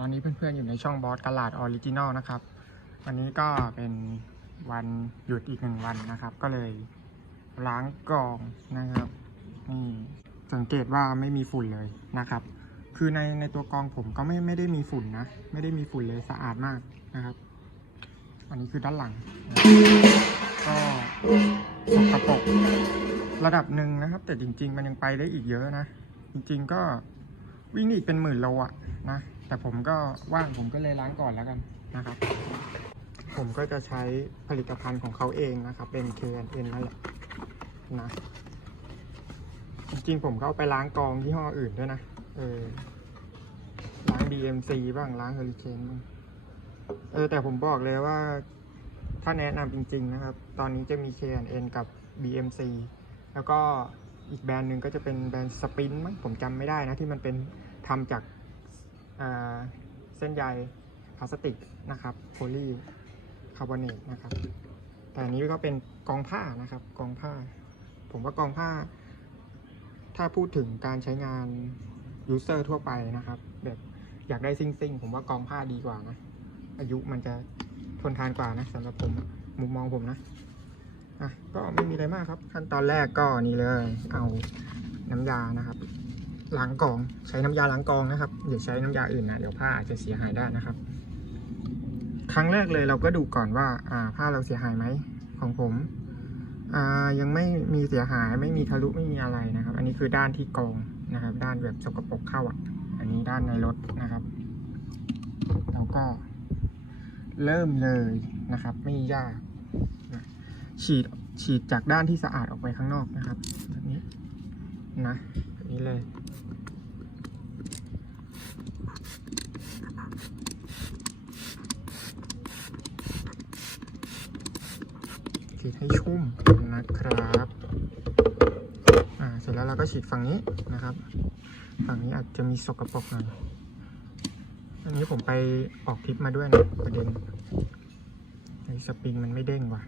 ตอนนี้เพื่อนๆ อยู่ในช่องบอสกลาดออริจินอลนะครับ วันนี้ก็เป็นวันหยุดอีกหนึ่งวันนะครับ ก็เลยล้างกรองนะครับนี่สังเกตว่าไม่มีฝุ่นเลยนะครับ คือในในตัวกรองผมก็ไม่ไม่ได้มีฝุ่นนะ ไม่ได้มีฝุ่นเลยสะอาดมากนะครับ อันนี้คือด้านหลังนะก็สกปรกระดับหนึ่งนะครับ แต่จริง ๆ มันยังไปได้อีกเยอะนะ จริง ๆ ก็วิ่งอีกเป็นหมื่นโลอะนะ แต่ผมก็ว่างผมก็เลยล้างก่อนแล้วกันนะครับ ผมก็จะใช้ผลิตภัณฑ์ของเขาเองนะครับ เป็น K&N นั่นแหละนะจริงๆผมก็เอาไปล้างกองยี่ห้ออื่นด้วยนะเออล้าง DMC บ้างล้าง Hurricane บ้างเออแต่ผมบอกเลยว่าถ้าแนะนำจริง ๆ นะครับ ตอนนี้จะมี K&N กับ BMC แล้วก็อีกแบรนด์หนึ่งก็จะเป็นแบรนด์สปินมั้งผมจำไม่ได้นะ ที่มันเป็นทำจาก เส้นใยพลาสติกนะครับโพลีคาร์บอเนตนะครับ แต่อันนี้ก็เป็นกองผ้านะครับกองผ้า ผมว่ากองผ้า ถ้าพูดถึงการใช้งานยูเซอร์ทั่วไปนะครับแบบอยากได้ซิ่งๆผมว่ากองผ้าดีกว่านะ อายุมันจะทนทานกว่านะสำหรับผมมุมมองผมนะอะก็ไม่มีอะไรมากครับ ขั้นตอนแรกก็นี่เลย เอาน้ำยานะครับ ล้างกอง ใช้น้ำยาล้างกองนะครับอย่าใช้น้ำยาอื่นนะเดี๋ยวผ้าอาจจะเสียหายได้นะครับ ครั้งแรกเลยเราก็ดูก่อนว่าอ่าผ้าเราเสียหายไหมของผมอ่ายังไม่มีเสียหายไม่มีทะลุไม่มีอะไรนะครับ อันนี้คือด้านที่กองนะครับ ด้านแบบสกปรกเข้าอะ อันนี้ด้านในรถนะครับเราก็เริ่มเลยนะครับ ไม่ยากฉีดฉีดจากด้านที่สะอาดออกไปข้างนอกนะครับแบบนี้นะแบบนี้เลย ฉีดให้ชุ่มนะครับอ่าเสร็จแล้วเราก็ฉีดฝั่งนี้นะครับ ฝั่งนี้อาจจะมีสกปรกหน่อยอันนี้ผมไปออกทริปมาด้วยนะประเด็นไอ้สปริงมันไม่เด้งว่ะ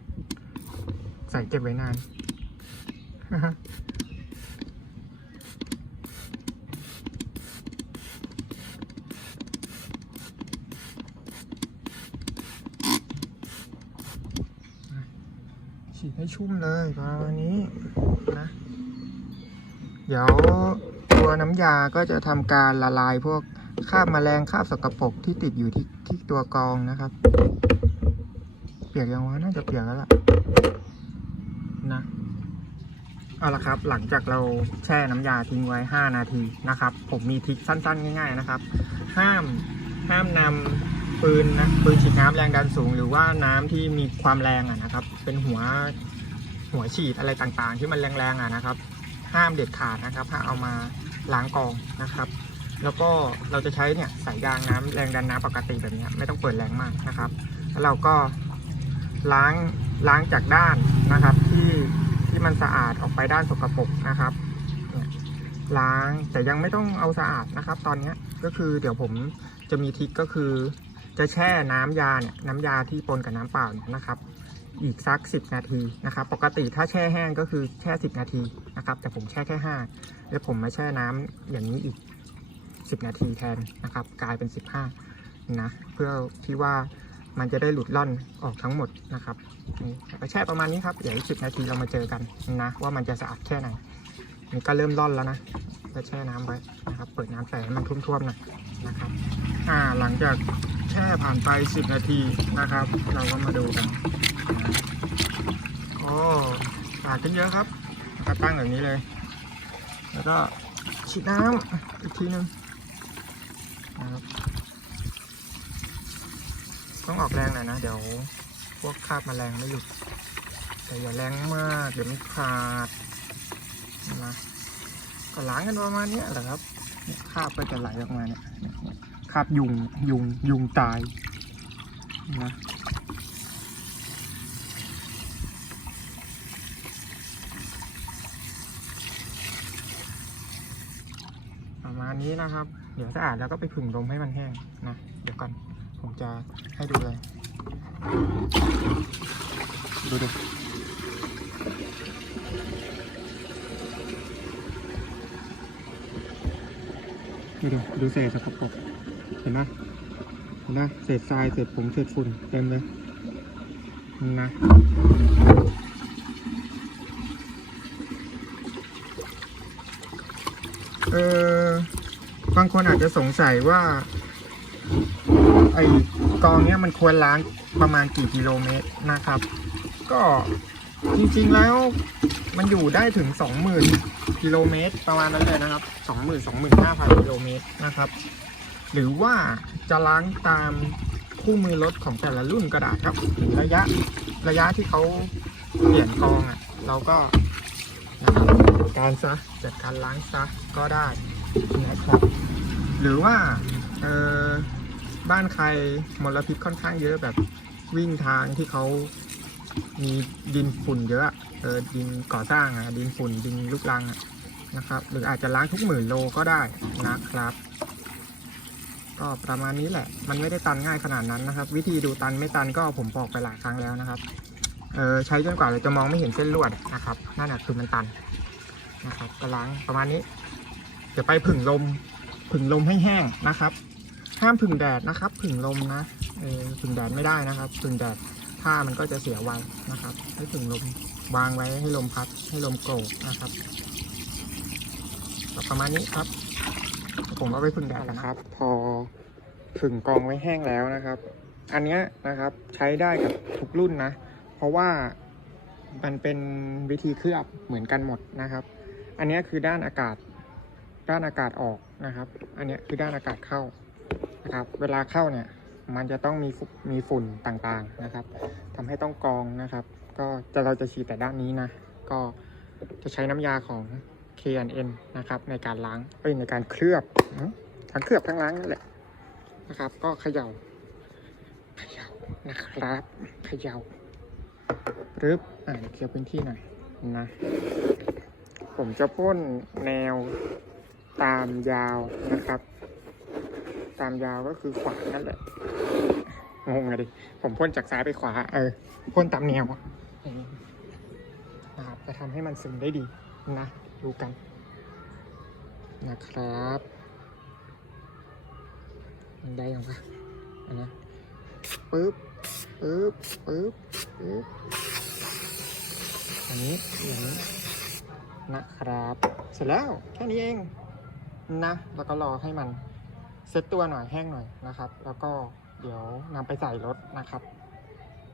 ใส่เก็บไว้นาน ฉีดให้ชุ่มเลยประมาณนี้นะ เดี๋ยวตัวน้ำยาก็จะทำการละลายพวกคราบแมลงคราบสกปรกที่ติดอยู่ที่ที่ตัวกรองนะครับ เปียกยังวะน่าจะเปียกแล้วล่ะนะเอาละครับ หลังจากเราแช่น้ำยาทิ้งไว้ 5 นาทีนะครับ ผมมีทริคสั้นๆ ง่าย ๆนะครับ ห้ามห้ามนำ ปืนนะปืนฉีดน้ำแรงดันสูง หรือว่าน้ำที่มีความแรงอะนะครับ เป็นหัวหัวฉีดอะไรต่างๆ ที่มันแรงๆอะนะครับ ห้ามเด็ดขาดนะครับห้ามเอามาล้างกองนะครับ แล้วก็เราจะใช้เนี่ยสายยางน้ำแรงดันน้ำปกติแบบนี้ไม่ต้องเปิดแรงมากนะครับ แล้วเราก็ล้างล้างจากด้านนะครับ ที่ที่มันสะอาดออกไปด้านสกปรกนะครับล้างแต่ยังไม่ต้องเอาสะอาดนะครับ ตอนนี้ก็คือเดี๋ยวผมจะมีทิกก็คือ จะแช่น้ำยาเนี่ยน้ำยาที่ปนกับน้ำเปล่าเนี่ยนะครับ อีกสัก 10 นาทีนะครับ ปกติถ้าแช่แห้งก็คือแช่ 10 นาทีนะครับ แต่ผมแช่แค่ 5 แล้วผมมาแช่น้ำอย่างนี้อีก 10 นาทีแทนนะครับ กลายเป็น 15 นะ เพื่อที่ว่ามันจะได้หลุดล่อนออกทั้งหมดนะครับนี่ไปแช่ประมาณนี้ครับเดี๋ยวอีก10นาทีเรามาเจอกันนะ ว่ามันจะสะอาดแค่ไหนนี่ก็เริ่มร่อนแล้วนะก็แช่น้ำไว้นะครับ เปิดน้ำใส่ให้มันท่วมๆหน่อยนะครับ อ่าหลังจาก แช่ผ่านไป 10 นาทีนะครับ เราก็มาดูกันโอ้สะอาดขึ้นเยอะครับก็ตั้งแบบนี้เลย แล้วก็ฉีดน้ำอีกทีนึงนะครับต้องออกแรงหน่อยนะ เดี๋ยวพวกคราบแมลงไม่หลุด แต่อย่าแรงมากเดี๋ยวมันขาดนะก็ล้างกันประมาณนี้แหละครับเนี่ยคราบก็จะไหลออกมาเนี่ย คราบยุงยุงยุงตายนะประมาณนี้นะครับ เดี๋ยวสะอาดแล้วก็ไปผึ่งลมให้มันแห้งนะ เดี๋ยวก่อนผมจะให้ดูเลย ดูดิดูดิดูเศษสกปรก เห็นไหมเห็นะเศษทรายเศษผงเศษฝุ่นเต็มเลยนะเออบางคนอาจจะสงสัยว่า ไอกองเนี้ยมันควรล้างประมาณกี่กิโลเมตรนะครับ ก็จริงๆแล้วมันอยู่ได้ถึง 20,000กิโลเมตรประมาณนั้นเลยนะครับ 20,000 25,000กิโลเมตรนะครับ หรือว่าจะล้างตามคู่มือรถของแต่ละรุ่นก็ได้ครับหรือระยะระยะที่เขาเปลี่ยนกองอะ เราก็นะครับการซะจัดการล้างซะก็ได้นะครับ หรือว่าเออบ้านใครมลพิษค่อนข้างเยอะแบบวิ่งทางที่เขามีดินฝุ่นเยอะเออดินก่อสร้างอะดินฝุ่นดินลูกรังอะนะครับ หรืออาจจะล้างทุกหมื่นโลก็ได้นะครับ ก็ประมาณนี้แหละ มันไม่ได้ตันง่ายขนาดนั้นนะครับ วิธีดูตันไม่ตันก็ผมบอกไปหลายครั้งแล้วนะครับเออใช้จนกว่าเราจะมองไม่เห็นเส้นลวดนะครับนั่นแหะคือมันตันนะครับก็ล้างประมาณนี้เดี๋ยวไปผึ่งลมผึ่งลมให้แห้งนะครับ ห้ามผึ่งแดดนะครับผึ่งลมนะเออผึ่งแดดไม่ได้นะครับผึ่งแดดผ้ามันก็จะเสียไวนะครับ ให้ผึ่งลมวางไว้ให้ลมพัดให้ลมโกรกนะครับประมาณนี้ครับ ผมก็ไปผึ่งแดดนะครับ พอ ผึ่งกองไว้แห้งแล้วนะครับ อันนี้นะครับใช้ได้กับทุกรุ่นนะ เพราะว่ามันเป็นวิธีเคลือบเหมือนกันหมดนะครับ อันนี้คือด้านอากาศด้านอากาศออกนะครับ อันนี้คือด้านอากาศเข้านะครับ เวลาเข้าเนี่ยมันจะต้องมีมีฝุ่นต่างๆนะครับทำให้ต้องกองนะครับ ก็จะเราจะฉีดแต่ด้านนี้นะ ก็จะใช้น้ำยาของ KNN นะครับในการล้างเอ้ยในการเคลือบทั้งเคลือบทั้งล้างนั่นแหละ นะครับ ก็เขย่าเขย่านะครับเขย่าปึ๊บอ่าเดี๋ยวเคลียร์พื้นที่หน่อยนะ ผมจะพ่นแนวตามยาวนะครับ ตามยาวก็คือขวานั่นแหละงงเลยดิผมพ่นจากซ้ายไปขวา เออพ่นตามแนวนะครับจะทำให้มันซึมได้ดีนะ ดูกันนะครับ มันได้ยังปะอันนะปึ๊บปึ๊บปึ๊บปึ๊บอย่างนี้อย่างนี้นะครับ เสร็จแล้วแค่นี้เองนะแล้วก็รอให้มันเซ็ตตัวหน่อยแห้งหน่อยนะครับ แล้วก็เดี๋ยวนำไปใส่รถนะครับ